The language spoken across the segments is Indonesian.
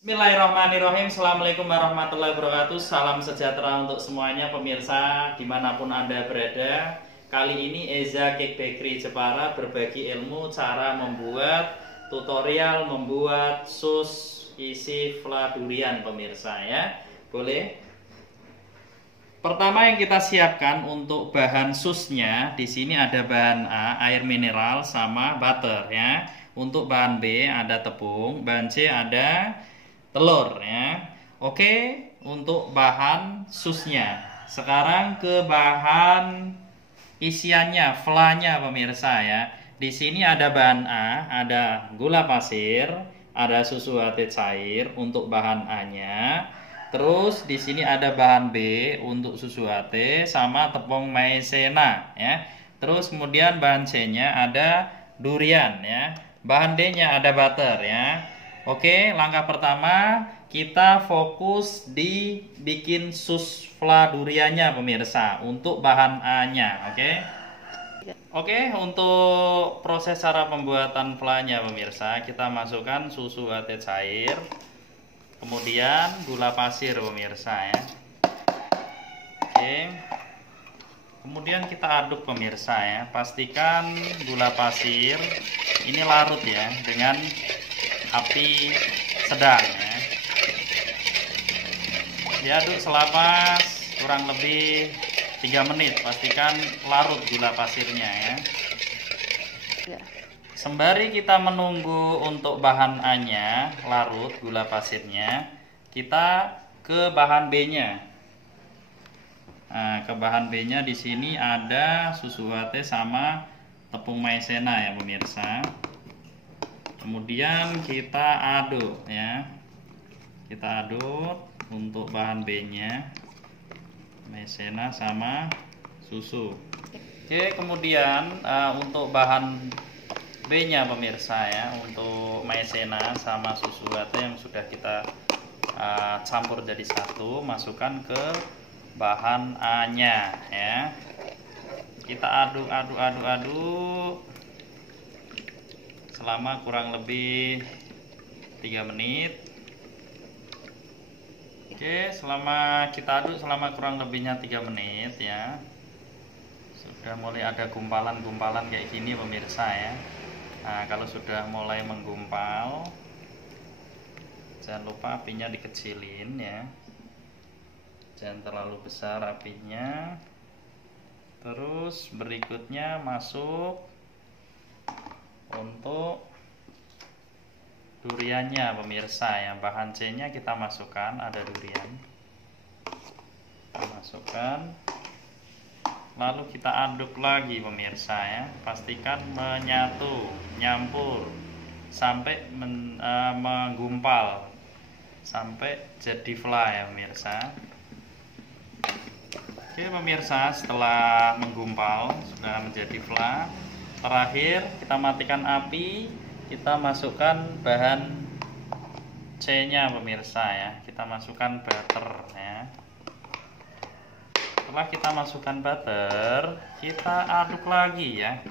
Bismillahirrahmanirrahim. Assalamualaikum warahmatullahi wabarakatuh. Salam sejahtera untuk semuanya pemirsa dimanapun Anda berada. Kali ini Eza Cake Bakery Jepara berbagi ilmu cara membuat tutorial membuat sus isi fla durian pemirsa ya. Boleh? Pertama yang kita siapkan untuk bahan susnya, di sini ada bahan A, air mineral sama butter ya. Untuk bahan B ada tepung, bahan C ada telur ya. Oke, untuk bahan susnya. Sekarang ke bahan isiannya, flanya pemirsa ya. Di sini ada bahan A, ada gula pasir, ada susu ate cair untuk bahan A-nya. Terus di sini ada bahan B untuk susu ate sama tepung maizena ya. Terus kemudian bahan C-nya ada durian ya. Bahan D-nya ada butter ya. Oke, langkah pertama kita fokus di bikin sus fla duriannya pemirsa untuk bahan A-nya, oke? Oke, untuk proses cara pembuatan flanya pemirsa, kita masukkan susu ate cair, kemudian gula pasir pemirsa ya. Oke. Kemudian kita aduk pemirsa ya. Pastikan gula pasir ini larut ya dengan api sedang ya. Diaduk selama kurang lebih 3 menit. Pastikan larut gula pasirnya ya. Sembari kita menunggu untuk bahan A-nya larut gula pasirnya, kita ke bahan B-nya. Nah, ke bahan B-nya di sini ada susu ate sama tepung maizena ya pemirsa. Kemudian kita aduk ya. Kita aduk untuk bahan B-nya. Maizena sama susu. Oke, kemudian untuk bahan B-nya pemirsa ya, untuk maizena sama susu ate yang sudah kita campur jadi satu, masukkan ke bahan A-nya ya. Kita aduk selama kurang lebih 3 menit. Oke, kita aduk selama kurang lebihnya 3 menit ya. Sudah mulai ada gumpalan-gumpalan kayak gini pemirsa ya. Nah, kalau sudah mulai menggumpal, jangan lupa apinya dikecilin ya. Jangan terlalu besar apinya. Terus berikutnya masuk untuk duriannya pemirsa ya. Bahan C-nya kita masukkan, ada durian. Kita masukkan. Lalu kita aduk lagi pemirsa ya. Pastikan menyatu, nyampur sampai menggumpal sampai jadi fla ya pemirsa. Oke pemirsa, setelah menggumpal sudah menjadi fla, terakhir kita matikan api, kita masukkan bahan C-nya pemirsa ya. Kita masukkan butter ya. Setelah kita masukkan butter, kita aduk lagi ya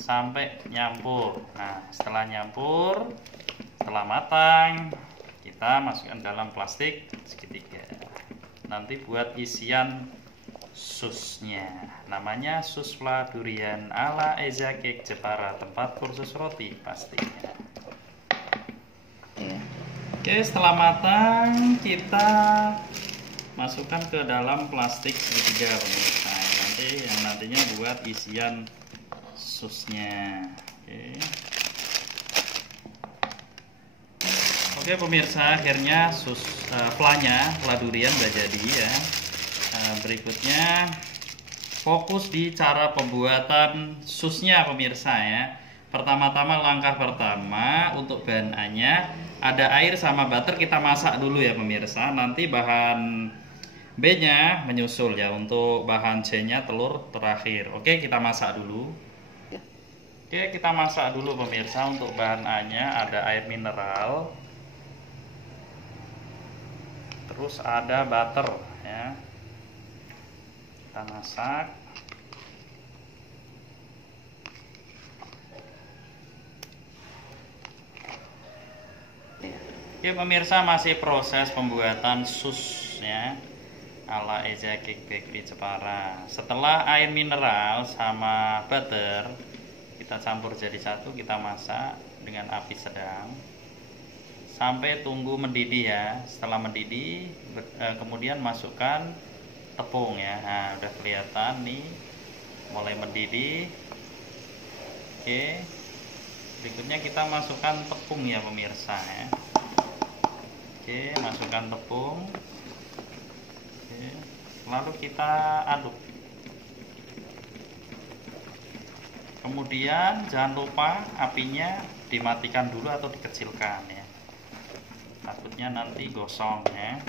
sampai nyampur. Nah, setelah nyampur, setelah matang, kita masukkan dalam plastik segitiga. Nanti buat isian susnya, namanya sus fla durian ala Eza Cake Jepara, tempat kursus roti pastinya. Oke, setelah matang kita masukkan ke dalam plastik segitiga pemirsa. Nanti yang nantinya buat isian susnya. Oke pemirsa, akhirnya fla durian udah jadi ya. Berikutnya fokus di cara pembuatan susnya pemirsa ya. Pertama-tama langkah pertama untuk bahan A-nya ada air sama butter, kita masak dulu ya pemirsa. Nanti bahan B-nya menyusul ya. Untuk bahan C-nya telur terakhir. Oke, kita masak dulu. Oke, kita masak dulu pemirsa. Untuk bahan A-nya ada air mineral. Terus ada butter ya. Kita masak. Oke pemirsa, masih proses pembuatan susnya ala Eza Cake Bakery Jepara. Setelah air mineral sama butter kita campur jadi satu, kita masak dengan api sedang sampai tunggu mendidih ya. Setelah mendidih kemudian masukkan tepung ya. Nah, udah kelihatan nih mulai mendidih. Oke, berikutnya kita masukkan tepung ya pemirsa ya. Oke, masukkan tepung. Oke, lalu kita aduk. Kemudian jangan lupa apinya dimatikan dulu atau dikecilkan ya. Takutnya nanti gosong ya.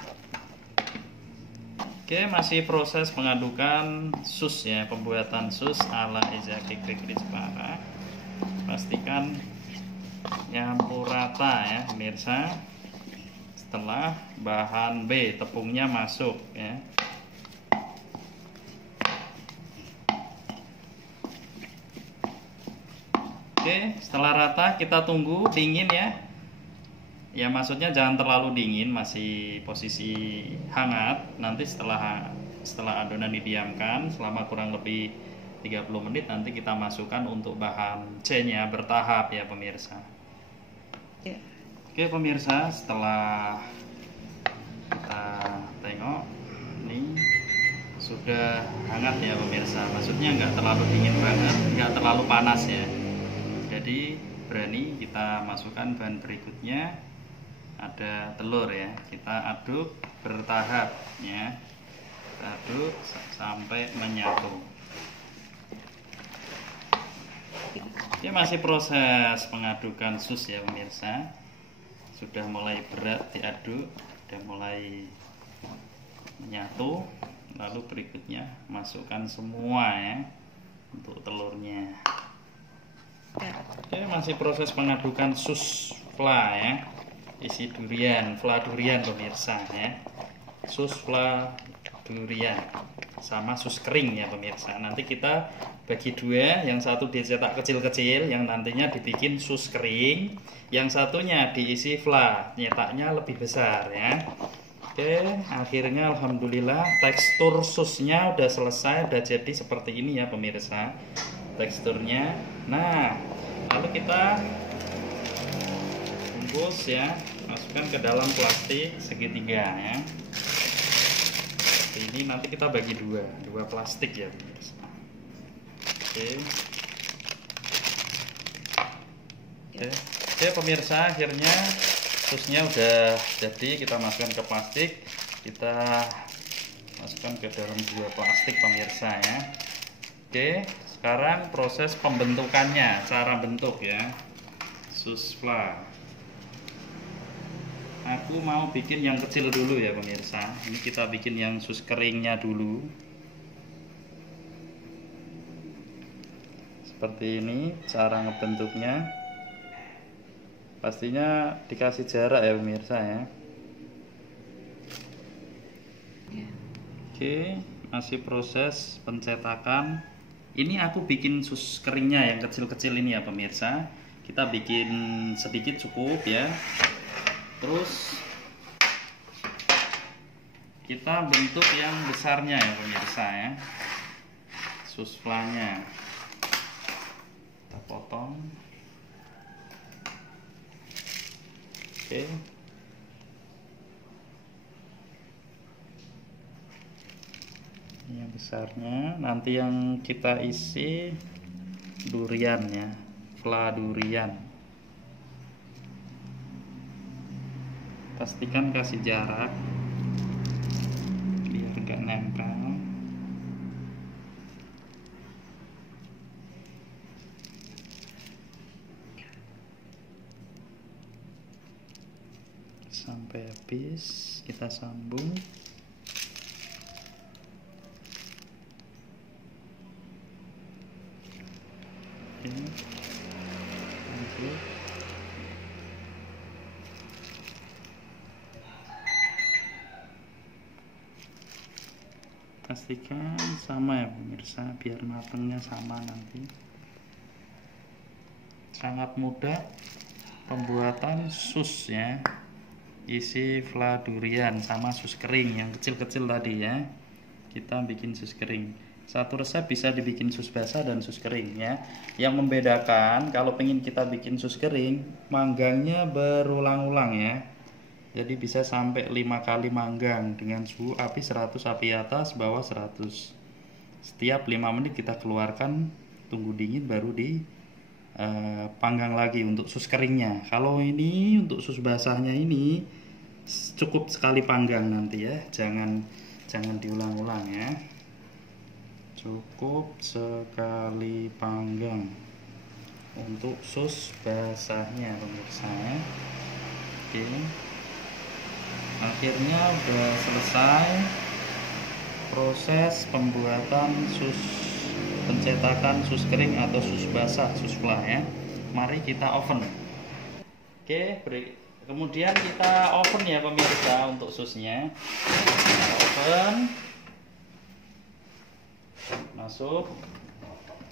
Oke, masih proses pengadukan sus ya, pembuatan sus ala Eza Cake Bakery Jepara. Pastikan nyampur rata ya pemirsa. Setelah bahan B tepungnya masuk ya. Oke, setelah rata kita tunggu dingin ya. Ya maksudnya jangan terlalu dingin, masih posisi hangat. Nanti setelah adonan didiamkan selama kurang lebih 30 menit nanti kita masukkan untuk bahan C-nya bertahap ya pemirsa. Oke pemirsa, setelah kita tengok ini sudah hangat ya pemirsa. Maksudnya nggak terlalu dingin banget, nggak terlalu panas ya. Jadi berani kita masukkan bahan berikutnya. Ada telur ya, kita aduk bertahap ya. Kita aduk sampai menyatu. Ini masih proses pengadukan sus ya pemirsa. Sudah mulai berat diaduk, sudah mulai menyatu. Lalu berikutnya masukkan semua ya untuk telurnya. Oke, masih proses pengadukan sus fla ya, isi durian, fla durian pemirsa ya. Sus fla durian sama sus kering ya pemirsa. Nanti kita bagi dua, yang satu dicetak kecil-kecil yang nantinya dibikin sus kering, yang satunya diisi fla, nyetaknya lebih besar ya. Oke, akhirnya alhamdulillah tekstur susnya udah selesai, udah jadi seperti ini ya pemirsa teksturnya. Nah, lalu kita bungkus ya, masukkan ke dalam plastik segitiga ya. Ini nanti kita bagi dua plastik ya pemirsa. Oke pemirsa, akhirnya susnya udah jadi, kita masukkan ke plastik, kita masukkan ke dalam dua plastik pemirsa ya. Oke, sekarang proses pembentukannya, cara bentuk ya sus fla. Aku mau bikin yang kecil dulu ya pemirsa. Ini kita bikin yang sus keringnya dulu. Seperti ini cara ngebentuknya. Pastinya dikasih jarak ya pemirsa ya. Oke, masih proses pencetakan. Ini aku bikin sus keringnya yang kecil-kecil ini ya pemirsa. Kita bikin sedikit cukup ya. Terus kita bentuk yang besarnya ya pemirsa ya. Sus flanya kita potong. Oke. Yang besarnya, nanti yang kita isi durian ya, fla durian. Pastikan kasih jarak biar gak nempel. Sampai habis kita sambung. Oke, lanjut. Pastikan sama ya pemirsa, biar matangnya sama nanti. Sangat mudah pembuatan sus ya. isi fla durian sama sus kering yang kecil-kecil tadi ya. Kita bikin sus kering. Satu resep bisa dibikin sus basah dan sus kering ya. Yang membedakan kalau pengen kita bikin sus kering, manggangnya berulang-ulang ya. Jadi bisa sampai 5 kali manggang dengan suhu api 100, api atas, bawah 100. Setiap 5 menit kita keluarkan, tunggu dingin baru di panggang lagi untuk sus keringnya. Kalau ini untuk sus basahnya ini cukup sekali panggang nanti ya. Jangan diulang-ulang ya. Cukup sekali panggang untuk sus basahnya pemirsa ya. Oke. Akhirnya udah selesai proses pembuatan pencetakan sus kering atau sus basah, sus fla ya. Mari kita oven. Oke, kemudian kita oven ya pemirsa untuk susnya. Kita oven. Masuk.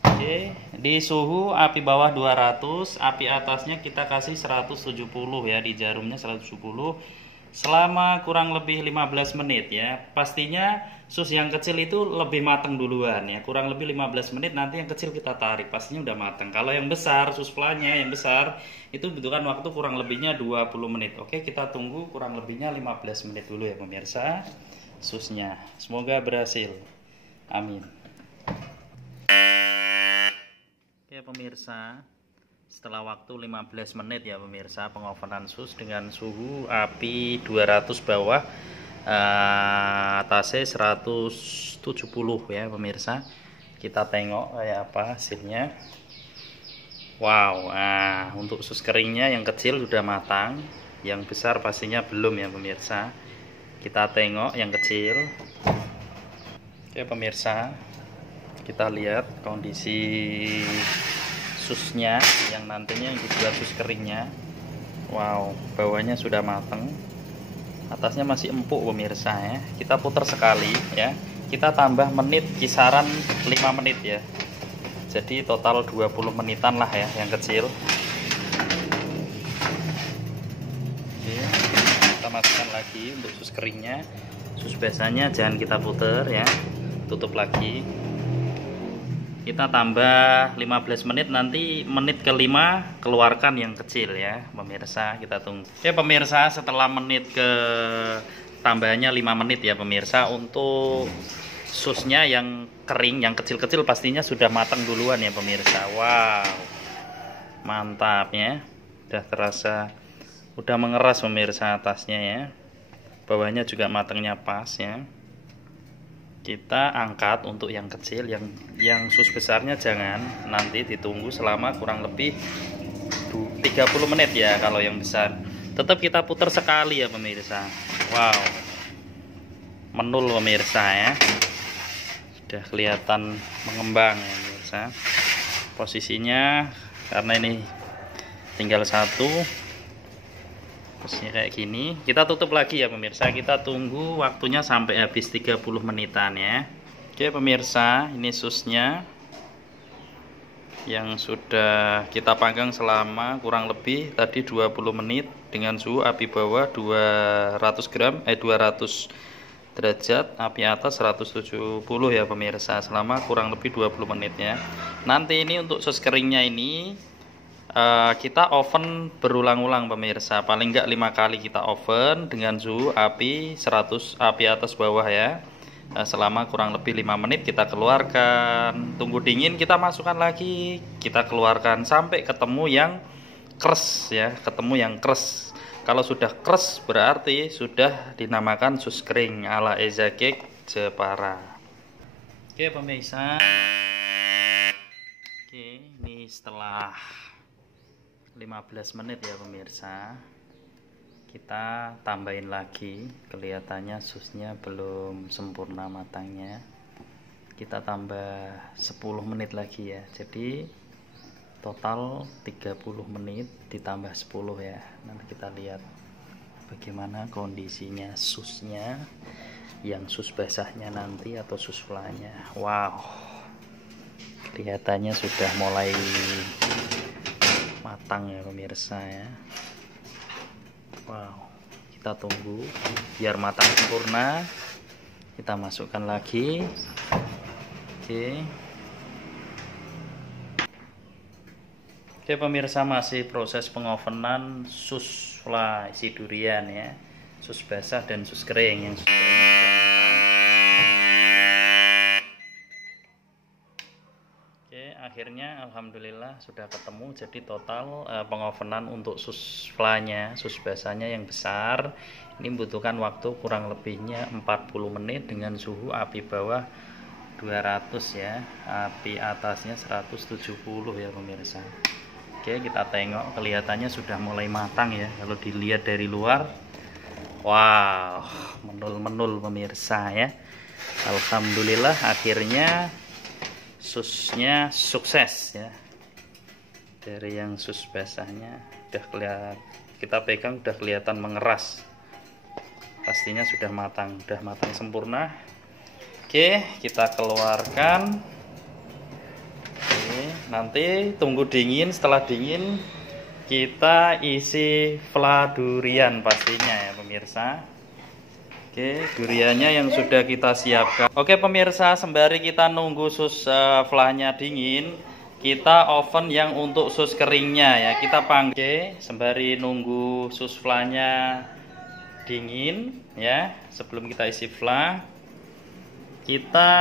Oke, di suhu api bawah 200, api atasnya kita kasih 170 ya, di jarumnya 170 selama kurang lebih 15 menit ya. Pastinya sus yang kecil itu lebih matang duluan ya, kurang lebih 15 menit, nanti yang kecil kita tarik, pastinya udah matang. Kalau yang besar, sus flanya yang besar itu butuhkan waktu kurang lebihnya 20 menit. Oke, kita tunggu kurang lebihnya 15 menit dulu ya pemirsa susnya. Semoga berhasil. Amin. Oke pemirsa, setelah waktu 15 menit ya pemirsa pengovenan sus dengan suhu api 200 bawah, atasnya 170 ya pemirsa. Kita tengok kayak apa hasilnya. Wow, untuk sus keringnya yang kecil sudah matang, yang besar pastinya belum ya pemirsa. Kita tengok yang kecil. Oke pemirsa, kita lihat kondisi susnya yang nantinya yang dibuat sus keringnya. Wow, bawahnya sudah matang, atasnya masih empuk pemirsa ya. Kita putar sekali ya, kita tambah menit kisaran 5 menit ya, jadi total 20 menitan lah ya yang kecil. Oke, kita masukkan lagi untuk sus keringnya. Sus basahnya jangan kita putar ya, tutup lagi. Kita tambah 15 menit, nanti menit kelima keluarkan yang kecil ya pemirsa. Kita tunggu ya pemirsa, setelah menit ke tambahannya 5 menit ya pemirsa. Untuk susnya yang kering yang kecil-kecil pastinya sudah matang duluan ya pemirsa. Wow, mantap ya, udah terasa udah mengeras pemirsa atasnya ya, bawahnya juga matangnya pas ya. Kita angkat untuk yang kecil, yang sus besarnya jangan, nanti ditunggu selama kurang lebih 30 menit ya. Kalau yang besar tetap kita putar sekali ya pemirsa. Wow, menul pemirsa ya, sudah kelihatan mengembang ya pemirsa posisinya. Karena ini tinggal satu, kayak gini, kita tutup lagi ya pemirsa. Kita tunggu waktunya sampai habis 30 menitan ya. Oke pemirsa, ini susnya yang sudah kita panggang selama kurang lebih tadi 20 menit dengan suhu api bawah 200 derajat, api atas 170 ya pemirsa, selama kurang lebih 20 menit ya. Nanti ini untuk sus keringnya ini kita oven berulang-ulang pemirsa, paling enggak 5 kali kita oven dengan suhu api 100, api atas bawah ya, selama kurang lebih 5 menit. Kita keluarkan, tunggu dingin, kita masukkan lagi, kita keluarkan sampai ketemu yang keras ya, ketemu yang keras. Kalau sudah keras berarti sudah dinamakan sus kering ala Eza Cake Jepara. Oke pemirsa, oke ini setelah 15 menit ya pemirsa, kita tambahin lagi. Kelihatannya susnya belum sempurna matangnya, kita tambah 10 menit lagi ya, jadi total 30 menit ditambah 10 ya. Nanti kita lihat bagaimana kondisinya susnya, yang sus basahnya nanti atau sus flanya. Wow, kelihatannya sudah mulai matang ya pemirsa ya. Wow, kita tunggu biar matang sempurna. Kita masukkan lagi. Oke pemirsa, masih proses pengovenan sus fla isi durian ya, sus basah dan sus kering. Yang sus kering akhirnya alhamdulillah sudah ketemu. Jadi total pengovenan untuk sus flanya, sus basahnya yang besar ini membutuhkan waktu kurang lebihnya 40 menit dengan suhu api bawah 200 ya, api atasnya 170 ya pemirsa. Oke, kita tengok, kelihatannya sudah mulai matang ya kalau dilihat dari luar. Wow, menul-menul pemirsa ya. Alhamdulillah akhirnya susnya sukses ya. Dari yang sus basahnya udah kelihatan, kita pegang udah kelihatan mengeras. Pastinya sudah matang sempurna. Oke, kita keluarkan. Oke, nanti tunggu dingin. Setelah dingin kita isi fla durian pastinya ya pemirsa. Oke, duriannya yang sudah kita siapkan. Oke pemirsa, sembari kita nunggu sus flanya dingin, kita oven yang untuk sus keringnya ya. Kita panggil sembari nunggu sus flanya dingin ya. Sebelum kita isi fla, kita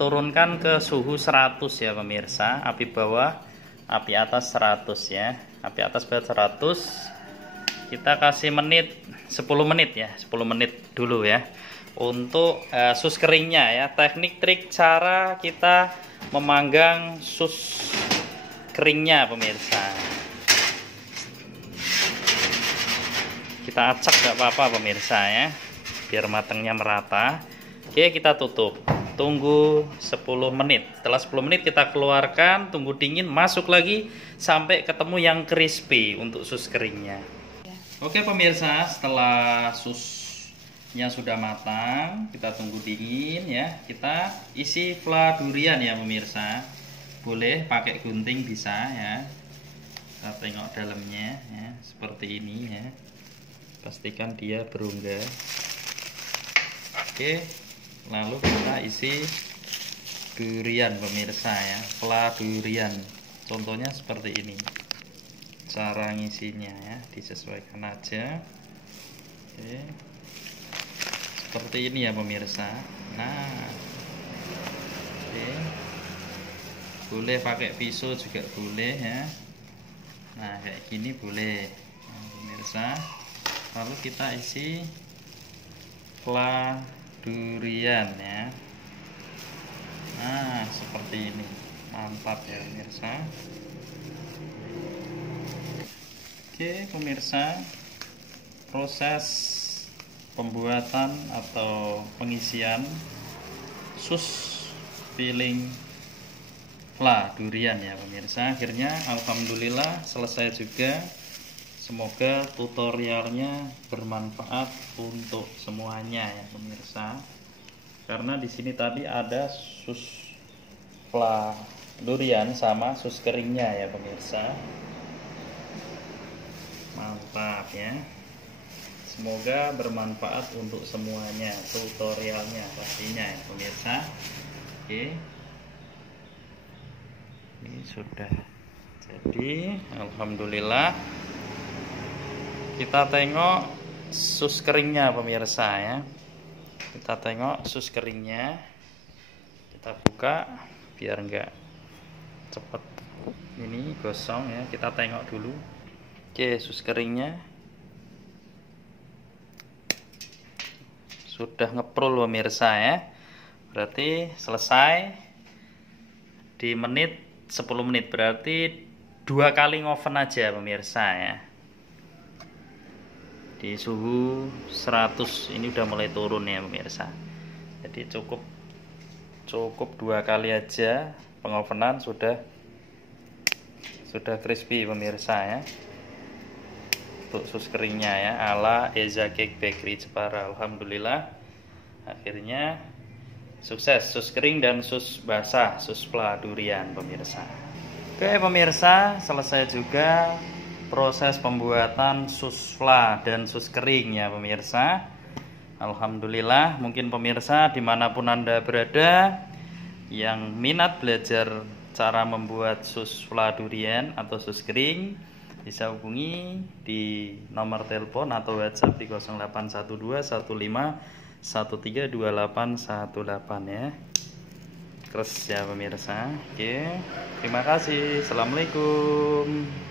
turunkan ke suhu 100 ya pemirsa. Api bawah, api atas 100 ya. Api atas berat 100. Kita kasih 10 menit ya, 10 menit dulu ya untuk sus keringnya ya. Teknik trik cara kita memanggang sus keringnya pemirsa. Kita acak gak apa-apa pemirsa ya, biar matangnya merata. Oke, kita tutup, tunggu 10 menit. Setelah 10 menit kita keluarkan, tunggu dingin, masuk lagi sampai ketemu yang crispy untuk sus keringnya. Oke pemirsa, setelah susnya sudah matang, kita tunggu dingin ya. Kita isi fla durian ya pemirsa. Boleh pakai gunting bisa ya. Kita tengok dalamnya ya, seperti ini ya. Pastikan dia berongga. Oke, lalu kita isi durian pemirsa ya, fla durian. Contohnya seperti ini. Cara ngisinya ya, disesuaikan aja. Oke, seperti ini ya pemirsa. Nah, oke, boleh pakai pisau juga boleh ya. Nah kayak gini boleh nah, pemirsa. Lalu kita isi fla durian ya. Nah seperti ini, mantap ya pemirsa. Oke pemirsa, proses pembuatan atau pengisian sus filling fla durian ya pemirsa, akhirnya alhamdulillah selesai juga. Semoga tutorialnya bermanfaat untuk semuanya ya pemirsa, karena di sini tadi ada sus fla durian sama sus keringnya ya pemirsa. Mantap ya, semoga bermanfaat untuk semuanya tutorialnya pastinya ya pemirsa. Oke, ini sudah jadi alhamdulillah. Kita tengok sus keringnya pemirsa ya. Kita tengok sus keringnya, kita buka biar enggak cepat ini gosong ya. Kita tengok dulu. Oke, sus keringnya sudah ngeprul pemirsa ya. Berarti selesai di 10 menit. Berarti 2 kali ngoven aja pemirsa ya. Di suhu 100 ini udah mulai turun ya pemirsa. Jadi cukup 2 kali aja pengovenan sudah crispy pemirsa ya. Untuk sus keringnya ya, ala Eza Cake Bakery Jepara. Alhamdulillah akhirnya sukses sus kering dan sus basah, sus fla durian pemirsa. Oke pemirsa, selesai juga proses pembuatan sus fla dan sus kering ya pemirsa. Alhamdulillah, mungkin pemirsa dimanapun Anda berada yang minat belajar cara membuat sus fla durian atau sus kering, bisa hubungi di nomor telepon atau WhatsApp di 081215132818 ya. Terus ya pemirsa. Oke, terima kasih. Assalamualaikum.